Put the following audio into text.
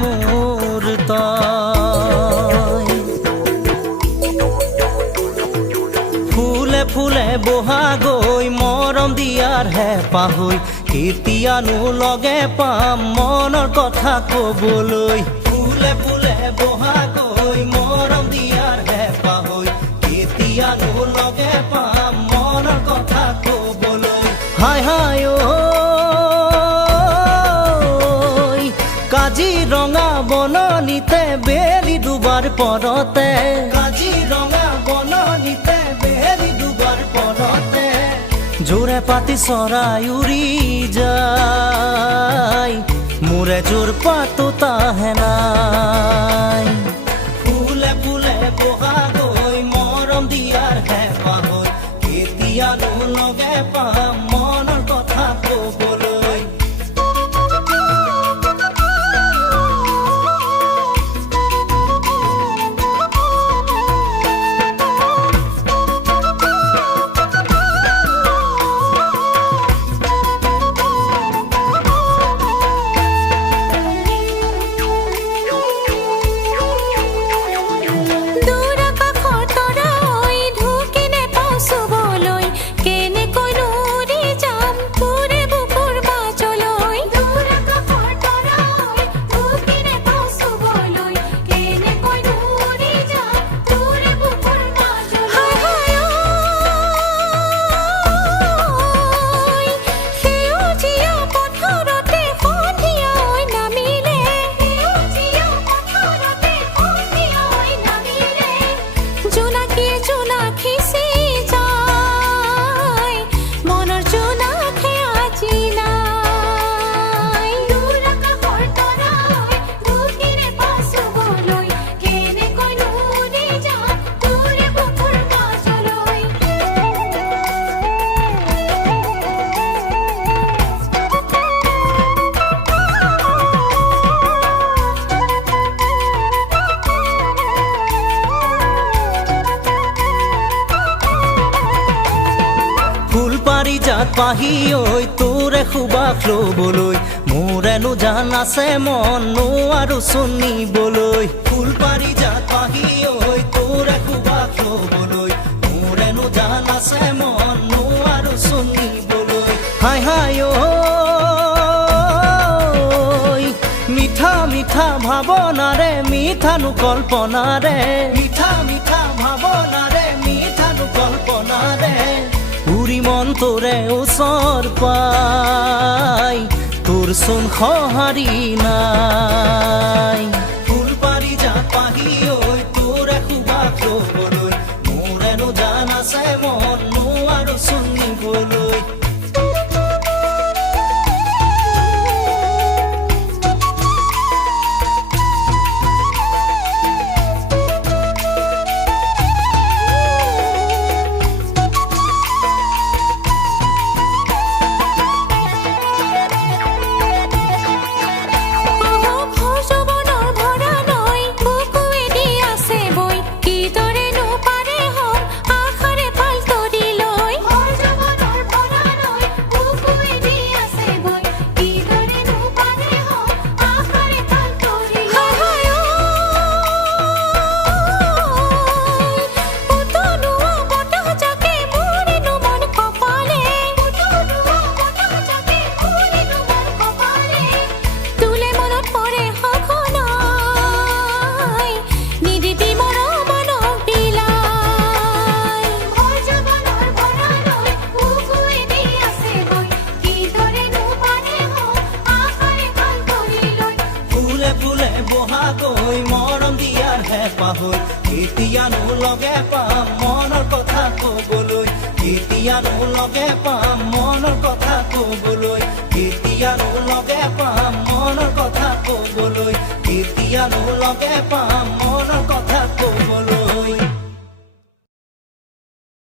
মোৰ তই। ফুলে ফুলে বহাগৈ মৰম দিয়াৰ হেঁপাহ হৈ কেতিয়ানো লগে পাম মনৰ কথা কবলৈ। ফুলে ফুলে বহাগৈ মৰম দিয়াৰ হেঁপাহ হৈ কেতিয়ানো লগে পাম মনৰ কথা কবলৈ। হায় হায় ঐ কাজিৰঙা বননিতে বেলি ডুবাৰ পৰতে, কাজিৰঙা বননিতে বেলি ডুবাৰ পৰতে জোৰে পাতি চৰাই উৰি যায়, মোৰে জোৰ পাতো তাহে নাই। ফুলে ফুলে বহাগৈ মৰম দিয়াৰ হেঁপাহ হৈ কেতিয়ানো লগে পাম মনৰ কথা কবলৈ। যাত পাহি ঐ তোৰে সুবাস লবলৈ, মোৰেনো জান আছে মন নোৱাৰো চুনিবলৈ। ফুল পাৰি যাত পাহি ঐ তোৰে সুবাস লবলৈ, মোৰেনো জান আছে মন নোৱাৰো চুনিবলৈ। হায় হায় ঐ মিঠা মিঠা ভাৱনাৰে মিঠানো কল্পনাৰে, মিঠা মিঠা ভাৱনাৰে মিঠানো কল্পনাৰে উৰি মন তোৰে ওচৰ পাই তোৰ চোন সঁহাৰি নাই। ফুল পাৰি যাত পাহি ঐ তোৰে সুবাস লবলৈ, মোৰেনো জান আছে মন নোৱাৰো চুনিবলৈ। বহাগৈ মৰম দিয়াৰ হেঁপাহ হৈ কেতিয়ানো লগে পাম মনৰ কথা কবলৈ, কেতিয়ানো লগে পাম মনৰ কথা কবলৈ, কেতিয়ানো লগে পাম মনৰ কথা কবলৈ, কেতিয়ানো লগে পাম।